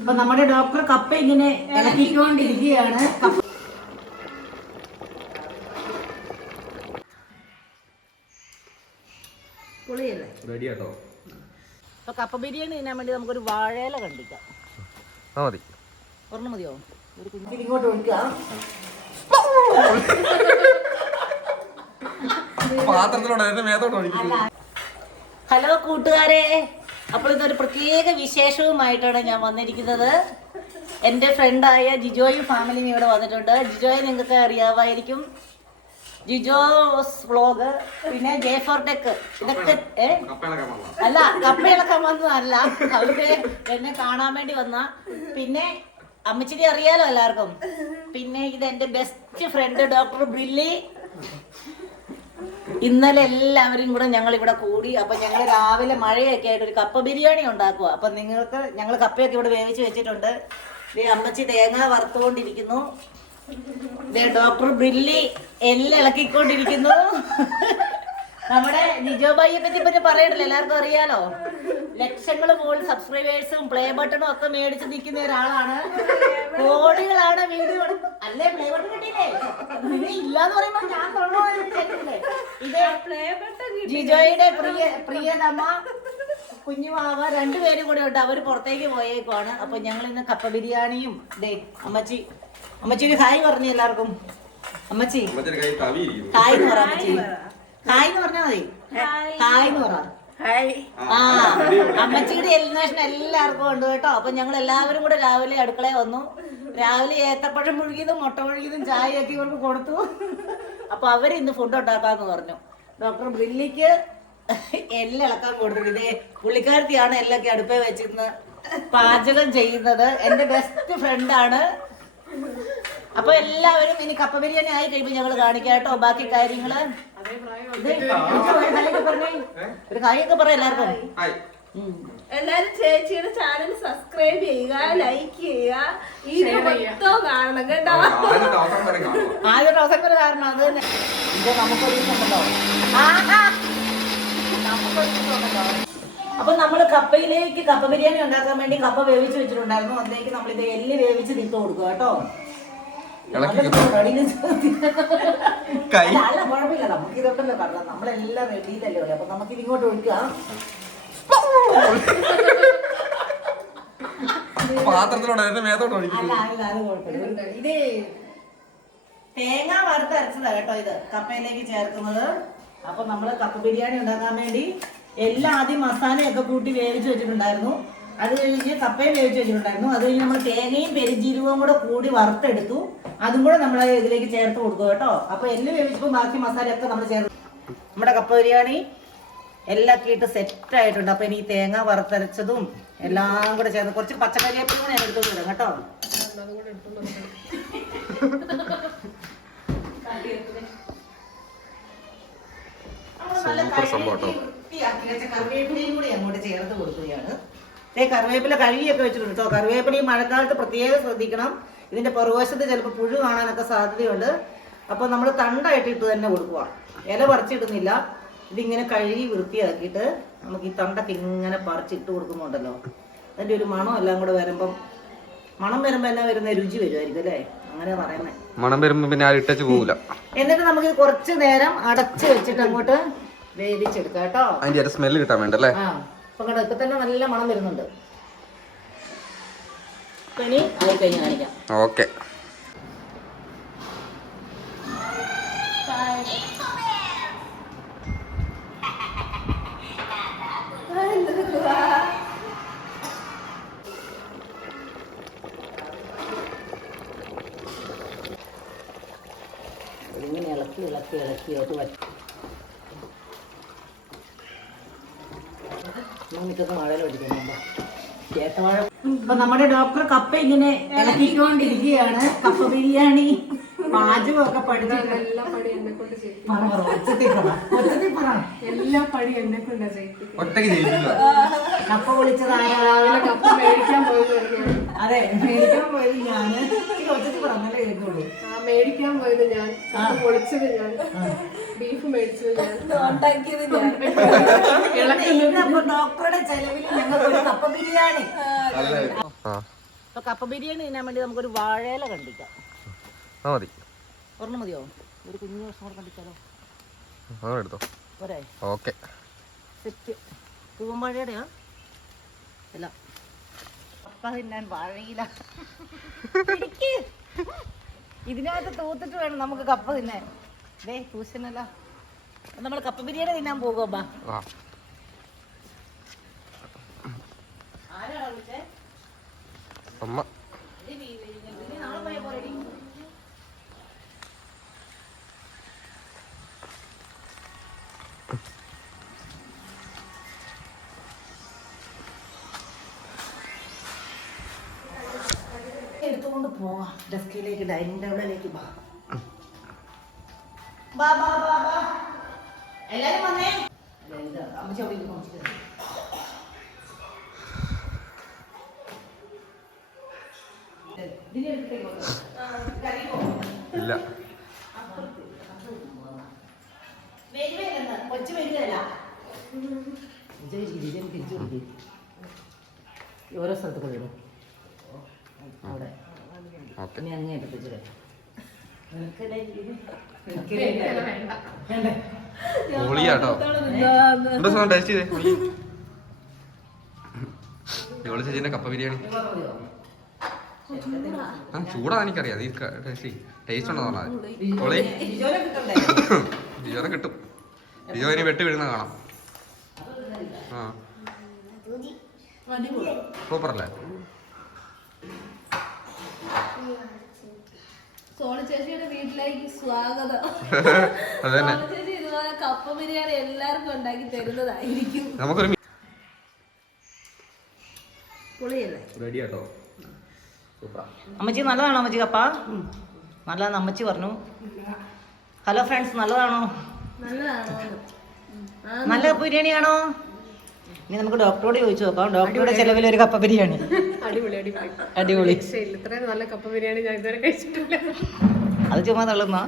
അപ്പൊ നമ്മുടെ ഡോക്ടർ കപ്പ ഇങ്ങനെ ഇളക്കിക്കൊണ്ടിരിക്കുകയാണ്. കപ്പ അപ്പൊ ബിരിയാണി തിന്നാൻ വേണ്ടി നമുക്കൊരു വാഴയില കണ്ടിക്കാം. മതി. ഒരെണ്ണം മതിയോ? ഒരു കുഞ്ഞു. ഇങ്ങോട്ട് ഒഴിക്കാം പാത്രത്തിലോട്ട് മേത്തോട്ട് ഹലോ കൂട്ടുകാരെ. അപ്പോൾ ഇതൊരു പ്രത്യേക വിശേഷവുമായിട്ടാണ് ഞാൻ വന്നിരിക്കുന്നത്. എന്റെ ഫ്രണ്ടായ ജിജോയും ഫാമിലിയും ഇവിടെ വന്നിട്ടുണ്ട്. ജിജോയെ നിങ്ങൾക്ക് അറിയാമായിരിക്കും. ജിജോസ് വ്ളോഗ് പിന്നെ ജെ ഫോർ ടെക് ഇതൊക്കെ ഏ? അല്ല കപ്പയിളക്കം വന്നതല്ല. അവർക്ക് എന്നെ കാണാൻ വേണ്ടി വന്ന. പിന്നെ അമ്മച്ചിരി അറിയാലോ എല്ലാവർക്കും. പിന്നെ ഇത് എന്റെ ബെസ്റ്റ് ഫ്രണ്ട് ഡോക്ടർ ബ്രില്ലി ഇന്നലെ എല്ലാവരും കൂടെ ഞങ്ങൾ ഇവിടെ കൂടി അപ്പൊ ഞങ്ങൾ രാവിലെ മഴയൊക്കെ ആയിട്ട് ഒരു കപ്പ ബിരിയാണി ഉണ്ടാക്കുക. അപ്പൊ നിങ്ങൾക്ക് ഞങ്ങൾ കപ്പയൊക്കെ ഇവിടെ വേവിച്ച് വെച്ചിട്ടുണ്ട്. അമ്മച്ചി തേങ്ങ വറുത്തുകൊണ്ടിരിക്കുന്നു. ഡോക്ടർ ബ്രില്ലി എല്ലാം ഇളക്കിക്കൊണ്ടിരിക്കുന്നു. നമ്മുടെ നിജോബായിയെ പറ്റി പറ്റി പറയണ്ടല്ലോ എല്ലാവർക്കും അറിയാലോ. ലക്ഷങ്ങൾ മുകളിൽ സബ്സ്ക്രൈബേഴ്സും പ്ലേ ബട്ടണും ഒക്കെ മേടിച്ച് നിൽക്കുന്ന ഒരാളാണ്. കോടികളാണ് വീഡിയോ അല്ലേ പ്ലേ ബട്ടൺ കിട്ടിയില്ലേ? ഇല്ലാന്ന് പറയുമ്പോ ഞാൻ? ഇത് ജിജോയുടെ പ്രിയ പ്രിയതമ കുഞ്ഞുമാവ രണ്ടുപേരും കൂടെ ഉണ്ട്. അവർ പുറത്തേക്ക് പോയേക്കുവാണ്. അപ്പൊ ഞങ്ങൾ ഇന്ന് കപ്പ ബിരിയാണിയും ദേ അമ്മച്ചി അമ്മച്ചി ഒരു ഹായ് പറഞ്ഞു എല്ലാവർക്കും. അമ്മച്ചി ഹായ് എന്ന് തവി മതി ഹായ്. എന്ന് പറഞ്ഞാൽ മതി. ഹായ്. എന്ന് പറഞ്ഞാ ആ അമ്മച്ചിയുടെ എലിമിനേഷൻ എല്ലാവർക്കും ഉണ്ട് കേട്ടോ. അപ്പൊ ഞങ്ങൾ എല്ലാവരും കൂടെ രാവിലെ അടുക്കളയിൽ വന്നു. രാവിലെ ഏത്തപ്പഴം മുഴുകിയതും മുട്ട മുഴുകിയതും ചായ ഒക്കെ ഇവർക്ക് കൊടുത്തു. അപ്പൊ അവർ ഇന്ന് ഫുഡ് ഉണ്ടാക്കാന്ന് പറഞ്ഞു. ഡോക്ടർ ബില്ലിക്ക് എല്ലാം ഇളക്കാൻ കൊടുത്തു ഇതേ പുള്ളിക്കാരത്തിയാണ് എല്ലൊക്കെ അടുപ്പേ വെച്ചിരുന്ന് പാചകം ചെയ്യുന്നത്. എന്റെ ബെസ്റ്റ് ഫ്രണ്ടാണ് അപ്പൊ എല്ലാവരും ഇനി കപ്പ ബിരിയാണി ആയി കഴിയുമ്പോൾ ഞങ്ങൾ കാണിക്കാം കേട്ടോ. ബാക്കി കാര്യങ്ങൾ ഒരു പറ എല്ലാവർക്കും. എല്ലാരും ചേച്ചിയുടെ ചാനൽ സബ്സ്ക്രൈബ് ചെയ്യുക ലൈക്ക് ചെയ്യുക. ഈ മൊത്തം കാണണം കേട്ടോ. അവസരം വരെ കാരണം അത് തന്നെ. ഇത് നമുക്കൊരു അപ്പൊ നമ്മൾ കപ്പയിലേക്ക് കപ്പ ബിരിയാണി ഉണ്ടാക്കാൻ വേണ്ടി കപ്പ വേവിച്ച് വെച്ചിട്ടുണ്ടായിരുന്നു. അതിലേക്ക് നമ്മൾ ഇത് എല്ല് വേവിച്ച് നിട്ട് കൊടുക്കുക കേട്ടോ. കൈ. അല്ല, കുഴപ്പമില്ല. നമുക്ക് ഇതുണ്ടല്ലോ കാരണം നമ്മളെല്ലാം റെഡി അപ്പൊ നമുക്ക് ഇതിങ്ങോട്ട് ഒഴിക്കാം. പാത്രത്തിലോടെ എന്റെ മേത്തോട്ട് ഒഴിക്കുന്നു. അല്ല അല്ല അത് കുഴപ്പമില്ല. ഇത് തേങ്ങ വറുത്തരച്ചതാ കേട്ടോ ഇത്. കപ്പയിലേക്ക് ചേർക്കുന്നത്. അപ്പൊ നമ്മൾ കപ്പ ബിരിയാണി ഉണ്ടാക്കാൻ വേണ്ടി എല്ലാം ആദ്യം മസാലയൊക്കെ കൂട്ടി വേവിച്ച് വെച്ചിട്ടുണ്ടായിരുന്നു. അത് കഴിഞ്ഞ് കപ്പയും വേവിച്ച് വെച്ചിട്ടുണ്ടായിരുന്നു. അത് കഴിഞ്ഞ് നമ്മൾ തേങ്ങയും പെരിജീരകവും കൂടെ കൂടി വറുത്തെടുത്തു. അതും കൂടെ നമ്മൾ ഇതിലേക്ക് ചേർത്ത് കൊടുക്കും കേട്ടോ. അപ്പൊ എല്ലാം വേവിച്ചപ്പോൾ ബാക്കി മസാലയൊക്കെ നമ്മൾ ചേർത്ത് നമ്മുടെ കപ്പ ബിരിയാണി എല്ലാം ഒക്കെ ഇട്ട് സെറ്റ് ആയിട്ടുണ്ട്. അപ്പൊ ഇനി തേങ്ങ വറുത്തരച്ചതും എല്ലാം കൂടെ ചേർന്ന് കുറച്ച് പച്ചക്കറിയേപ്പും കൂടെ ഞാൻ എടുത്തു വിടാം കേട്ടോ. സൂപ്പർ സംഭവം കേട്ടോ. കറിവേപ്പിലയും കൂടി അങ്ങോട്ട് ചേർത്ത് കൊടുക്കുകയാണ്. ദേ കറിവേപ്പില കഴുകിയൊക്കെ വെച്ചിട്ടുണ്ട് കേട്ടോ കറിവേപ്പില ഈ മഴക്കാലത്ത് പ്രത്യേകം ശ്രദ്ധിക്കണം. ഇതിന്റെ പുറവശത്ത് ചിലപ്പോൾ പുഴു കാണാനൊക്കെ സാധ്യതയുണ്ട്. അപ്പൊ നമ്മൾ തണ്ടായിട്ട് ഇട്ട് തന്നെ കൊടുക്കുക. ഇല പറിച്ചിടുന്നില്ല. ഇതിങ്ങനെ കഴുകി വൃത്തിയാക്കിയിട്ട് നമുക്ക് ഈ തണ്ടൊക്കെ ഇങ്ങനെ പറിച്ചിട്ട് കൊടുക്കുന്നുണ്ടല്ലോ. അതിന്റെ ഒരു മണം എല്ലാം കൂടെ വരുമ്പം മണം വരുമ്പോ എന്നാ വരുന്ന? രുചി വരുമായിരിക്കും അല്ലേ? അങ്ങനെ പറയുന്നത് മണം വരുമ്പോ പിന്നെ ഇട്ടച്ച് പോകൂല എന്നിട്ട് നമുക്ക് കുറച്ച് നേരം അടച്ചു വെച്ചിട്ട് അങ്ങോട്ട് വേവിച്ചെടുക്കാം കേട്ടോ അതിന്റെ സ്മെല്ല് കിട്ടാൻ വേണ്ടല്ലേ? ആ. അപ്പൊ കണ്ടോ ഇപ്പൊ തന്നെ നല്ല മണം വരുന്നുണ്ട്. ഇനി ആയി കഴിഞ്ഞ് കാണിക്കാം. ഓക്കെ. ഇതിങ്ങനെ ഇളക്കി ഇളക്കി ഇളക്കി അത് വറ്റി ഇപ്പൊ നമ്മുടെ ഡോക്ടർ കപ്പ ഇങ്ങനെ ഇളക്കിക്കൊണ്ടിരിക്കുകയാണ്. കപ്പ ബിരിയാണി. പാചകമൊക്കെ പഠിച്ചിട്ട് എല്ലാ പടി എന്നെ കൊണ്ട് ചെയ്യിക്കും പറ, പറ, ഒച്ചത്തിൽ പറ, ഒച്ചത്തിൽ പറ. എല്ലാ പടി എന്നെ കൊണ്ടാ ചെയ്യിപ്പിക്കും ഒറ്റയ്ക്ക് ജയിക്കില്ല കപ്പ കപ്പ മേടിക്കാൻ പോയത് അതെ മേടിക്കാൻ പോയത് ഞാൻ ഈ ഒച്ചത്തിൽ പറഞ്ഞല്ലേ കേൾക്കുള്ളൂ. ആ മേടിക്കാൻ പോയത് ഞാൻ. കപ്പ പൊളിച്ചത് ഞാൻ. ബീഫ് മേടിച്ചത് ഞാൻ. ഉണ്ടാക്കിയത് ഞാൻ. ഇന്നപ്പോ ഡോക്ടറുടെ ചെലവിൽ ഞങ്ങൾ ഒരു കപ്പ ബിരിയാണി. ആ അപ്പൊ കപ്പ ബിരിയാണി തിന്നാൻ വേണ്ടി നമുക്കൊരു വാഴയില കണ്ടിക്കാം. ആ മതി. ഒരെണ്ണം മതിയോ? ഒരു കുഞ്ഞു ദിവസം കൂടെ കണ്ടിച്ചാലോ അങ്ങനെ എടുത്തോ. പോരെ. ഓക്കെ. സെറ്റ്. പൂവമ്പഴയുടെയാ അല്ല. കപ്പ തിന്നാൻ വാഴയില. പിടിക്ക്. ഇതിനകത്ത് തൂത്തിട്ട് വേണം നമുക്ക് കപ്പ തിന്നാൻ. ദേ നമ്മൾ കപ്പ ബിരിയാണി തിന്നാൻ പോകും അമ്മ. എടുത്തുകൊണ്ട് പോവാം. ഡെസ്കിലേക്ക് ഡൈനിങ് ടേബിളിലേക്ക് വാ. ബാ ബാ ബാ ബാ എല്ലാരും വന്നേ? അമ്മച്ചി അവിടെ ഇല്ല. വരുവേലെന്ന് കൊച്ചു വരികയല്ല തിരിച്ചു കൊടുക്കി ഓരോ സ്ഥലത്ത് കൊണ്ടുവരും അവിടെ. ഓക്കെ. ഇനി അങ്ങേ എടുപ്പിച്ചു പൊളിയാട്ടോ. എന്താ സാധനം ടേസ്റ്റ് ചെയ്തേ? ഇവൾ ചേച്ചിന്റെ കപ്പ ബിരിയാണി. ആ ചൂടാ എനിക്കറിയാം. നീ ടേസ്റ്റ് ടേസ്റ്റ് ഉണ്ടോ പറഞ്ഞാൽ പൊളി ജിജോനെ കിട്ടും. ബിജോ ഇനി വെട്ടി വീഴുന്ന കാണാം. ആ. സൂപ്പർ അല്ലേ? സോണ ചേച്ചിയുടെ വീട്ടിലേക്ക് സ്വാഗതം. അത് തന്നെ ചേച്ചി ഇതുപോലെ കപ്പ ബിരിയാണി എല്ലാവർക്കും ഉണ്ടാക്കി തരുന്നതായിരിക്കും. നമുക്കൊരു പൊളിയല്ലേ? റെഡി ആട്ടോ? അമ്മച്ചി നല്ലതാണോ അമ്മച്ചി കപ്പ? നല്ലതാന്ന് അമ്മച്ചി പറഞ്ഞു. ഹലോ ഫ്രണ്ട്സ് നല്ലതാണോ? നല്ലതാണോ? നല്ല ബിരിയാണി ബിരിയാണിയാണോ? ഇനി നമുക്ക് ഡോക്ടറോട് ചോദിച്ചു നോക്കാം. ഡോക്ടറുടെ ചെലവിൽ ഒരു കപ്പ ബിരിയാണി. അടിപൊളി. അടിപൊളി ഇത്രയും നല്ല കപ്പ ബിരിയാണി ഞാൻ ഇതുവരെ കഴിച്ചിട്ടില്ല. അത് ചുമ്മാ തള്ളുന്ന.